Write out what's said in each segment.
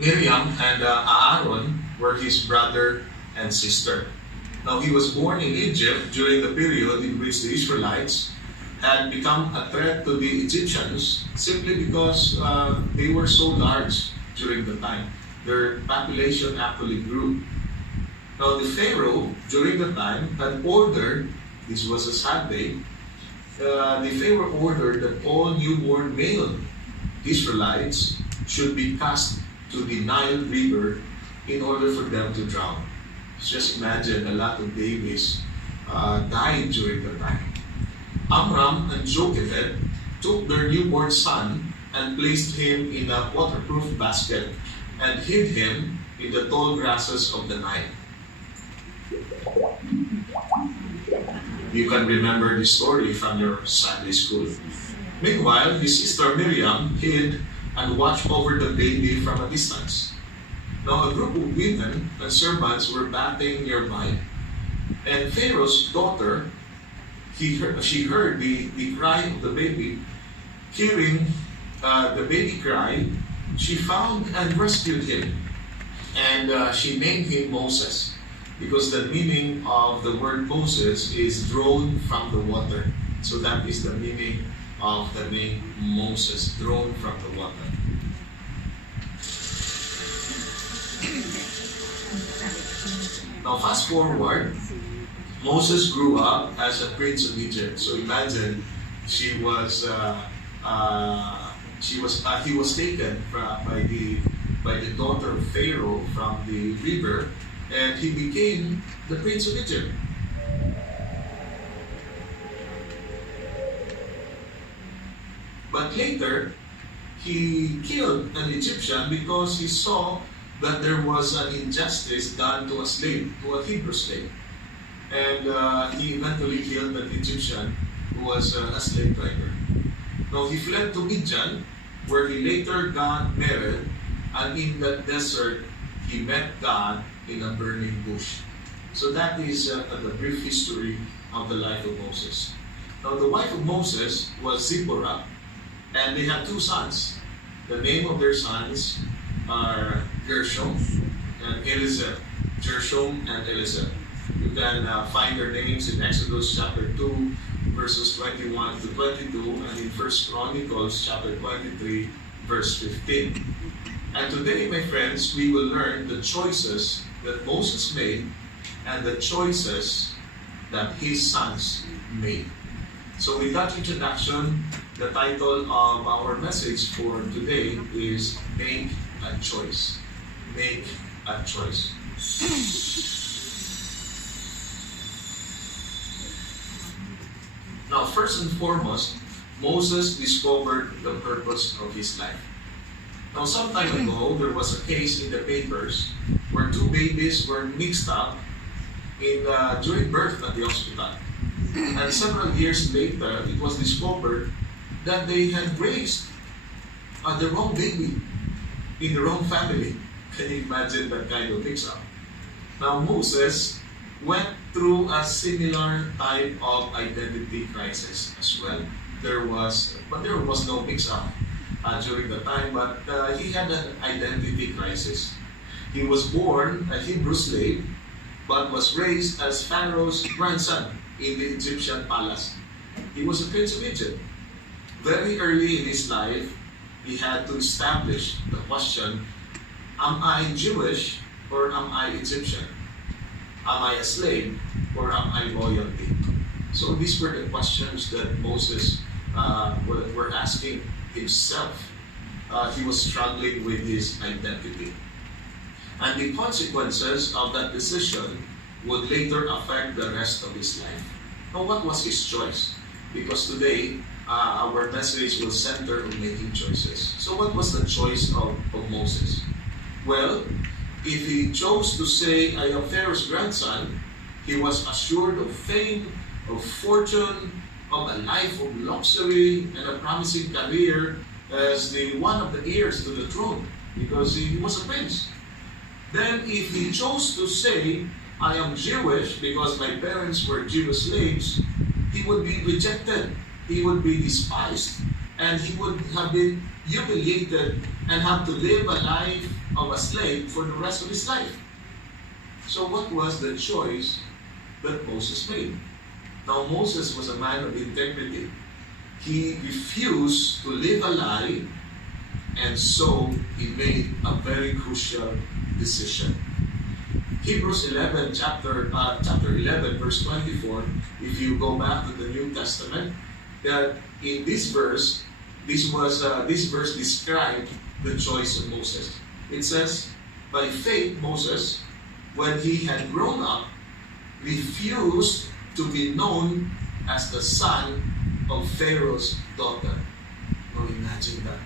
Miriam and Aaron were his brother and sister. Now, he was born in Egypt during the period in which the Israelites had become a threat to the Egyptians simply because they were so large during the time. Their population actually grew. Now, the Pharaoh during the time had ordered, this was a sad day, the Pharaoh ordered that all newborn male Israelites should be cast to the Nile River in order for them to drown. Just imagine a lot of babies died during the time. Amram and Jochebed took their newborn son and placed him in a waterproof basket and hid him in the tall grasses of the Nile. You can remember this story from your Sunday school. Meanwhile, his sister Miriam hid and watched over the baby from a distance. Now, a group of women and servants were bathing nearby, and Pharaoh's daughter, she heard the cry of the baby. Hearing the baby cry, she found and rescued him, and she named him Moses, because the meaning of the word Moses is drawn from the water. So that is the meaning of the name Moses, drawn from the water. Now fast forward, Moses grew up as a prince of Egypt. So imagine, he was taken by the daughter of Pharaoh from the river, and he became the prince of Egypt. But later, he killed an Egyptian because he saw that there was an injustice done to a slave, to a Hebrew slave. And he eventually killed an Egyptian who was a slave driver. Now he fled to Midian, where he later got married, and in that desert, he met God in a burning bush. So that is the brief history of the life of Moses. Now the wife of Moses was Zipporah, and they had two sons. The name of their sons are Gershom and Elizabeth. Gershom and Elizabeth. You can find their names in Exodus chapter 2, verses 21 to 22, and in 1 Chronicles chapter 23, verse 15. And today, my friends, we will learn the choices that Moses made and the choices that his sons made. So with that introduction, the title of our message for today is Make a Choice. Make a choice. Now, first and foremost, Moses discovered the purpose of his life. Now, some time ago, there was a case in the papers where two babies were mixed up during birth at the hospital. And several years later, it was discovered that they had raised the wrong baby in the wrong family. Can you imagine that kind of mix-up? Now, Moses went through a similar type of identity crisis as well. There was no mix-up during the time, but he had an identity crisis. He was born a Hebrew slave, but was raised as Pharaoh's grandson in the Egyptian palace. He was a prince of Egypt. Very early in his life, he had to establish the question, am I Jewish or am I Egyptian? Am I a slave or am I royalty? So these were the questions that Moses were asking himself. He was struggling with his identity. And the consequences of that decision would later affect the rest of his life. Now, what was his choice? Because today, our message will center on making choices. So what was the choice of Moses? Well, if he chose to say, I am Pharaoh's grandson, he was assured of fame, of fortune, of a life of luxury, and a promising career as the one of the heirs to the throne, because he was a prince. Then if he chose to say, I am Jewish because my parents were Jewish slaves, he would be rejected, he would be despised, and he would have been humiliated and have to live a life of a slave for the rest of his life. So what was the choice that Moses made? Now Moses was a man of integrity. He refused to live a lie, and so he made a very crucial decision. Hebrews 11, chapter 11, verse 24, if you go back to the New Testament, that in this verse, this verse described the choice of Moses. It says, by faith Moses, when he had grown up, refused to be known as the son of Pharaoh's daughter. Now imagine that.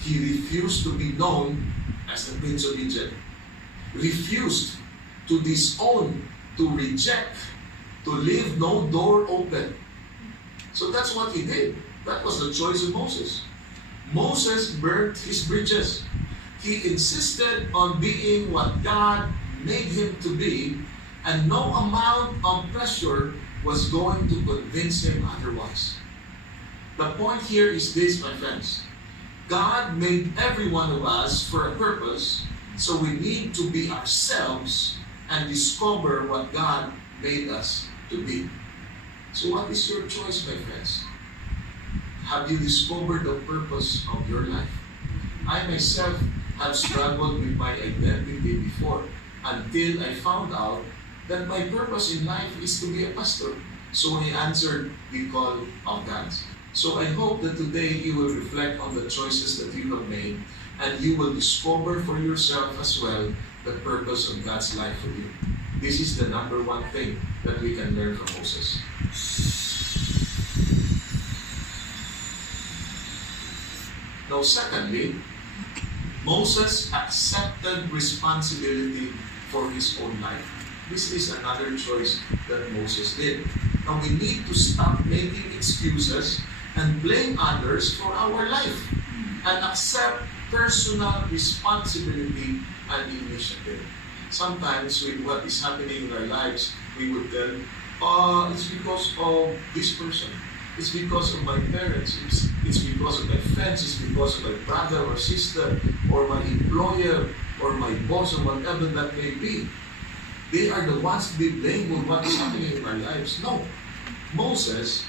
He refused to be known as the Prince of Egypt. Refused to disown, to reject, to leave no door open. So that's what he did. That was the choice of Moses. Moses burnt his bridges. He insisted on being what God made him to be, and no amount of pressure was going to convince him otherwise. The point here is this, my friends. God made every one of us for a purpose, so we need to be ourselves and discover what God made us to be. So what is your choice, my friends? Have you discovered the purpose of your life? I myself have struggled with my identity before until I found out that my purpose in life is to be a pastor. So I answered the call of God. So I hope that today you will reflect on the choices that you have made, and you will discover for yourself as well the purpose of God's life for you. This is the number one thing that we can learn from Moses. Now, secondly, Moses accepted responsibility for his own life. This is another choice that Moses did. Now, we need to stop making excuses and blame others for our life and accept personal responsibility and initiative. Sometimes with what is happening in our lives, we would tell, it's because of this person. It's because of my parents. It's because of my friends. It's because of my brother or sister or my employer or my boss or whatever that may be. They are the ones to be blamed for what is happening in our lives. No. Moses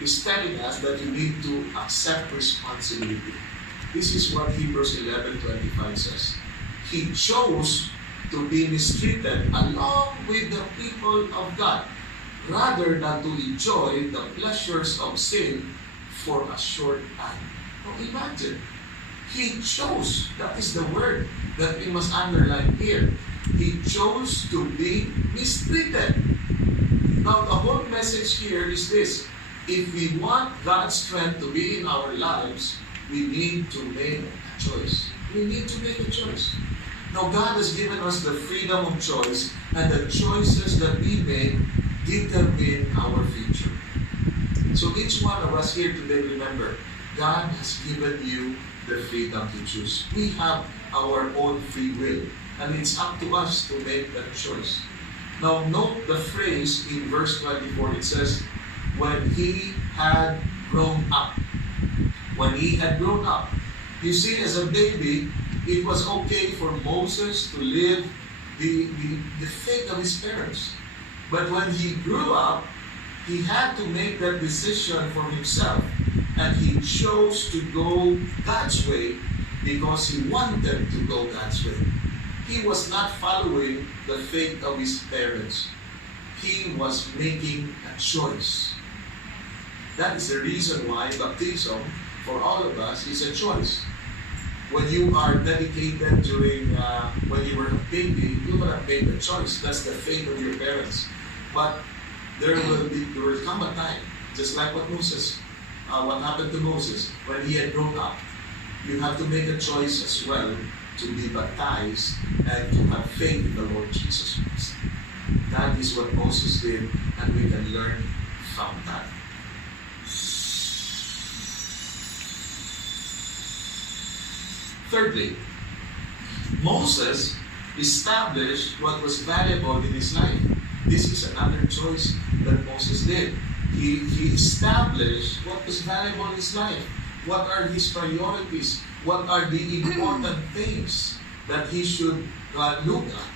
is telling us that you need to accept responsibility. This is what Hebrews 11:25 says. He chose to be mistreated along with the people of God, rather than to enjoy the pleasures of sin for a short time. Now imagine, he chose, that is the word that we must underline here. He chose to be mistreated. Now the whole message here is this: if we want God's strength to be in our lives, we need to make a choice. We need to make a choice. Now God has given us the freedom of choice, and the choices that we make determine our future. So each one of us here today, remember, God has given you the freedom to choose. We have our own free will, and it's up to us to make that choice. Now note the phrase in verse 24. It says, when he had grown up. When he had grown up. You see, as a baby, it was okay for Moses to live the fate of his parents. But when he grew up, he had to make that decision for himself. And he chose to go God's way because he wanted to go God's way. He was not following the fate of his parents. He was making a choice. That is the reason why baptism for all of us is a choice. When you are dedicated during, when you were a baby, you will have made a choice. That's the fate of your parents. But there will come a time, just like what happened to Moses, when he had grown up. You have to make a choice as well to be baptized and to have faith in the Lord Jesus Christ. That is what Moses did, and we can learn from that. Thirdly, Moses established what was valuable in his life. This is another choice that Moses did. He established what was valuable in his life. What are his priorities? What are the important things that he should look at.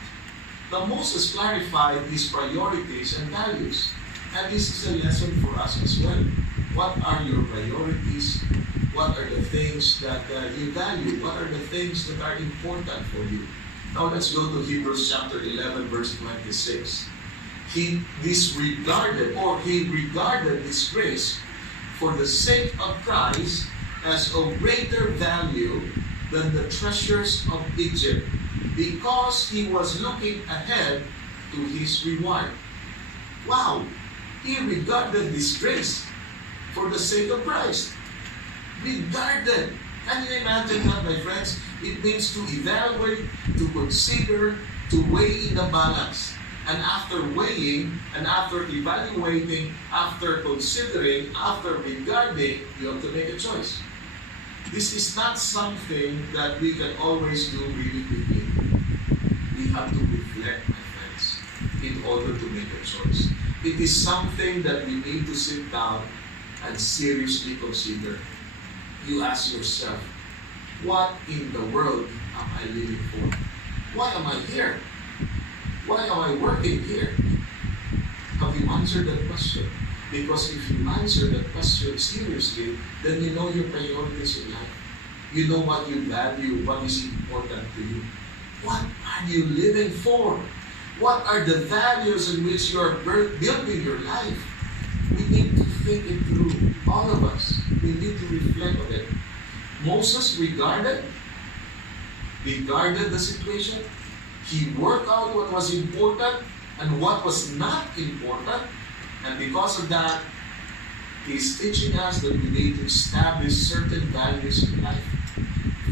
Now Moses clarified his priorities and values. And this is a lesson for us as well. What are your priorities? What are the things that you value? What are the things that are important for you? Now let's go to Hebrews chapter 11 verse 26. He regarded disgrace for the sake of Christ as of greater value than the treasures of Egypt, because he was looking ahead to his reward. Wow! He regarded disgrace for the sake of Christ. Regarded. Can you imagine that, my friends? It means to evaluate, to consider, to weigh in the balance. And after weighing, and after evaluating, after considering, after regarding, you have to make a choice. This is not something that we can always do really quickly. We have to reflect, my friends, in order to make a choice. It is something that we need to sit down and seriously consider. You ask yourself, what in the world am I living for? Why am I here? Why am I working here? Have you answered that question? Because if you answer that question seriously, then you know your priorities in life. You know what you value, what is important to you. What are you living for? What are the values in which you are building your life? We need to think it through, all of us. We need to reflect on it. Moses regarded the situation. He worked out what was important and what was not important. And because of that, he's teaching us that we need to establish certain values in life.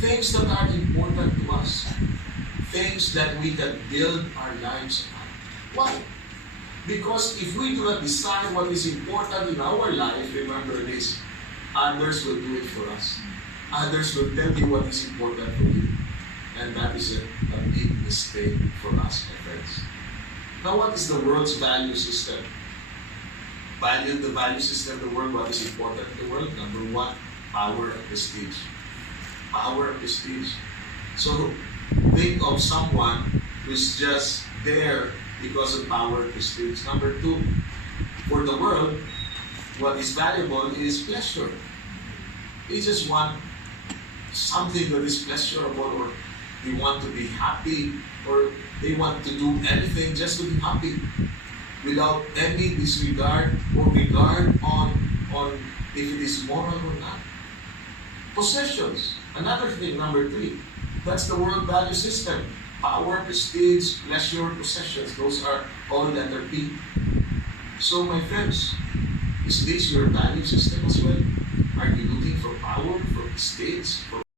Things that are important to us. Things that we can build our lives on. Why? Because if we do not decide what is important in our life, remember this, others will do it for us. Others will tell you what is important for you. And that is a big mistake for us, my friends. Now, what is the world's value system? The value system of the world, what is important in the world? Number one, power and prestige. Power and prestige. So, think of someone who's just there because of power and prestige. Number two, for the world, what is valuable is pleasure. They just want something that is pleasurable, or they want to be happy, or they want to do anything just to be happy without any disregard or regard on if it is moral or not. Possessions. Another thing, number three. That's the world value system. Power, prestige, pleasure, possessions. Those are all letter P. So my friends, is this your value system as well? Are you looking for power, for prestige, for